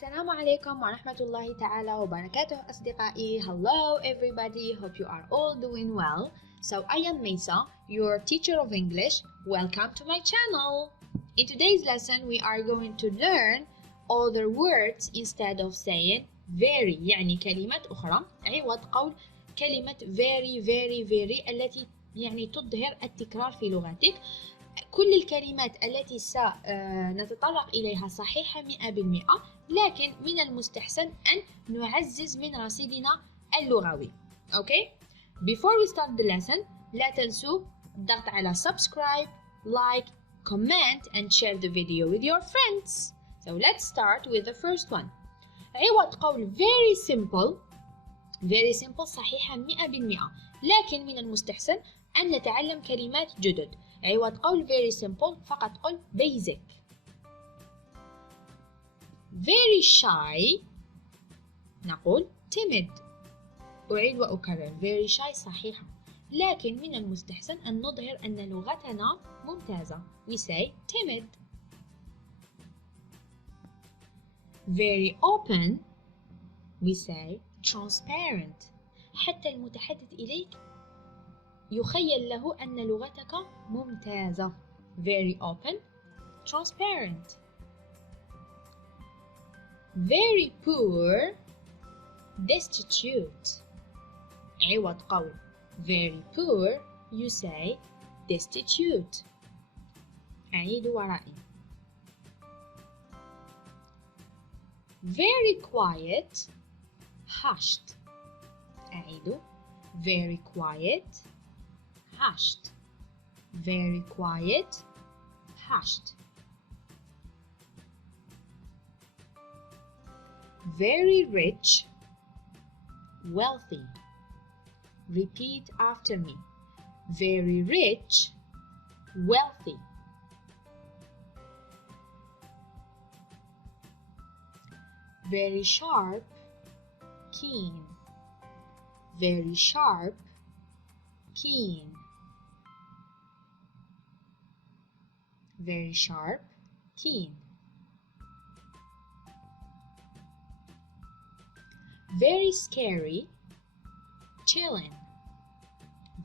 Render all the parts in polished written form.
السلام عليكم ورحمة الله تعالى وبركاته أصدقائي. Hello everybody, hope you are all doing well. So I am Mesa, your teacher of English. Welcome to my channel. In today's lesson we are going to learn other words instead of saying very يعني كلمات أخرى عوض قول كلمة very التي يعني تظهر التكرار في لغتك. كل الكلمات التي سنتطرق إليها صحيحة 100%، لكن من المستحسن أن نعزز من رصيدنا اللغوي. Okay? Before we start the lesson, لا تنسوا الضغط على subscribe, like, comment and share the video with your friends. So let's start with the first one. عوض قول very simple صحيحة 100%، لكن من المستحسن أن نتعلم كلمات جدد. عوض قول very simple فقط قل basic. very shy نقول timid. أعيد وأكرر very shy صحيحة، لكن من المستحسن أن نظهر أن لغتنا ممتازة. we say timid. very open we say transparent. حتى المتحدث إليك يخيل له أن لغتك ممتازة. very open transparent. very poor destitute. عوض قول very poor you say destitute. أعيد ورائي. very quiet hushed. أعيد very quiet hushed. very quiet hushed. very rich wealthy. Repeat after me. very rich wealthy. very sharp keen. very sharp keen. very sharp keen. very scary chilling.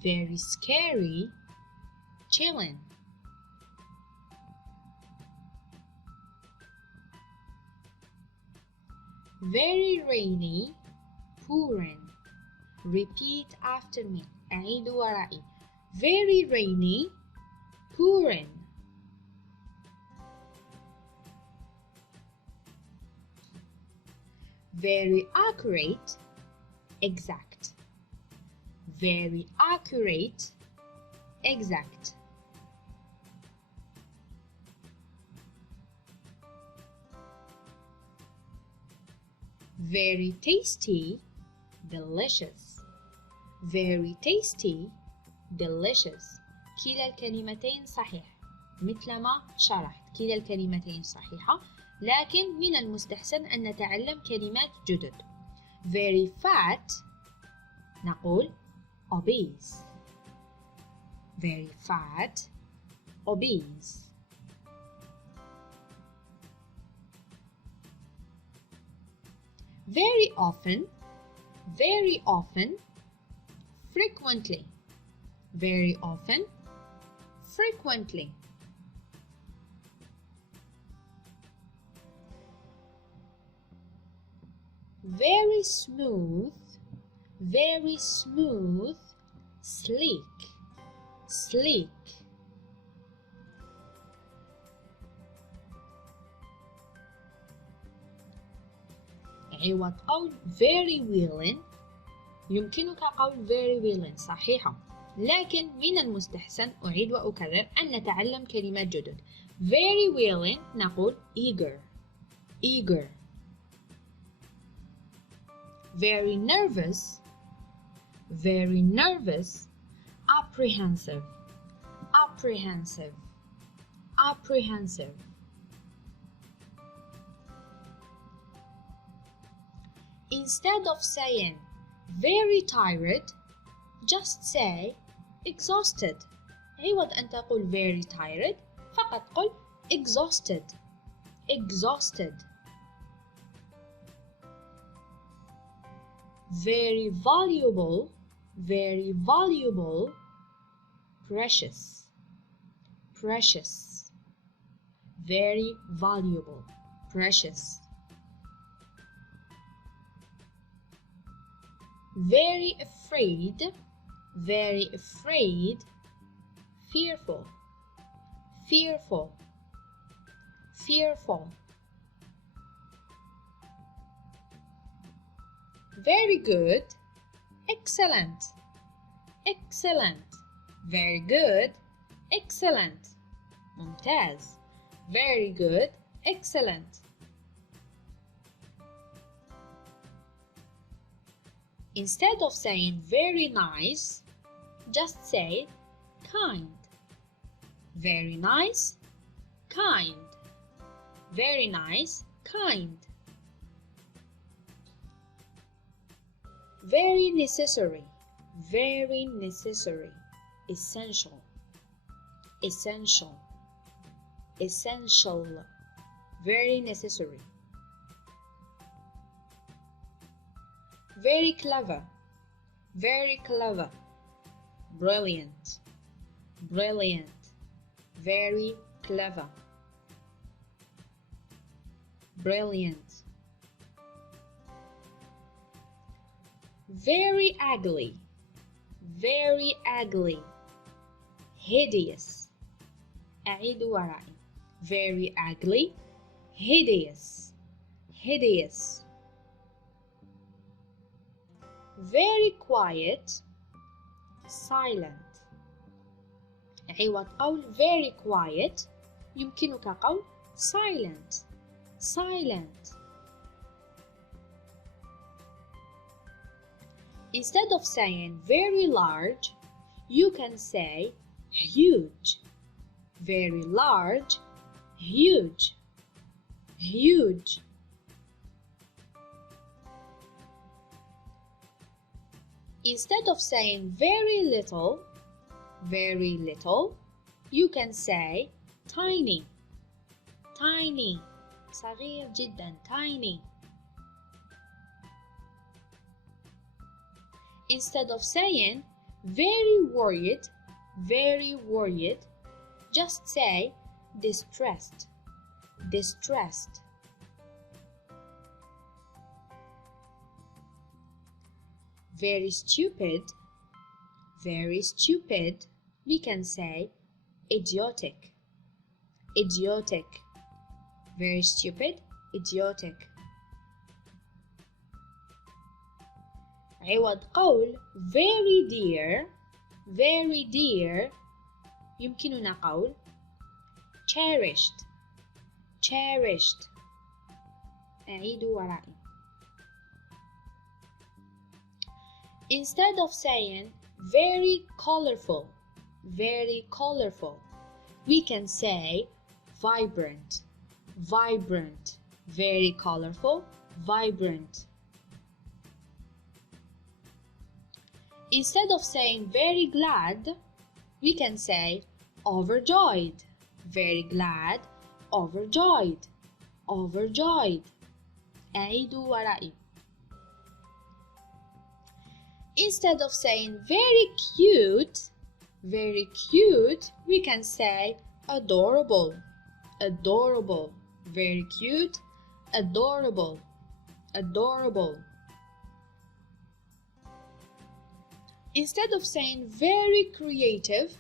very scary chilling. very rainy pouring. Repeat after me. أعيد ورائي. very rainy pouring. very accurate exact. very accurate exact. very tasty delicious. very tasty delicious. كلا الكلمتين صحيح، مثلما شرحت كلا الكلمتين صحيحة، لكن من المستحسن أن نتعلم كلمات جدد. very fat نقول obese. very fat obese. very often frequently. very often frequently. very smooth sleek. sleek. عوض قول very willing يمكنك قول very willing صحيحة، لكن من المستحسن أعيد وأكرر أن نتعلم كلمات جدد. very willing نقول eager. very nervous apprehensive. Instead of saying very tired, just say exhausted. عوض أن تقول very tired فقط قل exhausted. very valuable, very valuable, precious, precious, very valuable, precious. Very afraid, very afraid, fearful, fearful, fearful. Very good, excellent, excellent, very good, excellent, ممتاز, very good, excellent. Instead of saying very nice, just say kind. Very nice, kind. Very nice, kind. Very necessary, very necessary, essential, essential, essential, very necessary. Very clever, very clever, brilliant, brilliant, very clever, brilliant. Very ugly, very ugly, hideous. أعيد ورائي. Very ugly, hideous, hideous. Very quiet, silent. عوض قول very quiet يمكنك قول silent, silent. Instead of saying very large, you can say huge. Very large, huge, huge. Instead of saying very little, you can say tiny, tiny, صغير جدا, tiny. Instead of saying very worried, just say distressed, distressed. Very stupid, we can say idiotic, idiotic. Very stupid, idiotic. عوض قول very dear يمكننا قول cherished, cherished. أعيد ورائي. Instead of saying very colorful, we can say vibrant, very colorful, vibrant. Instead of saying very glad, we can say overjoyed, very glad, overjoyed, overjoyed. أعيد ورائي. Instead of saying very cute, we can say adorable, very cute, adorable, adorable. Instead of saying very creative,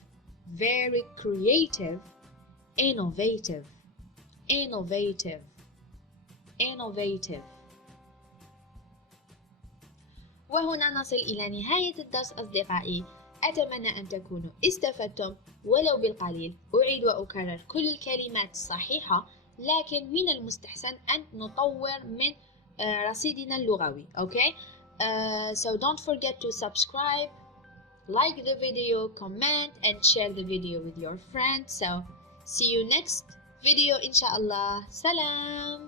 innovative, innovative. وهنا نصل إلى نهاية الدرس أصدقائي. أتمنى أن تكونوا استفدتم ولو بالقليل. أعيد وأكرر كل الكلمات الصحيحة، لكن من المستحسن أن نطور من رصيدنا اللغوي. Okay? So don't forget to subscribe, like the video, comment and share the video with your friends. So see you next video إن شاء الله. سلام.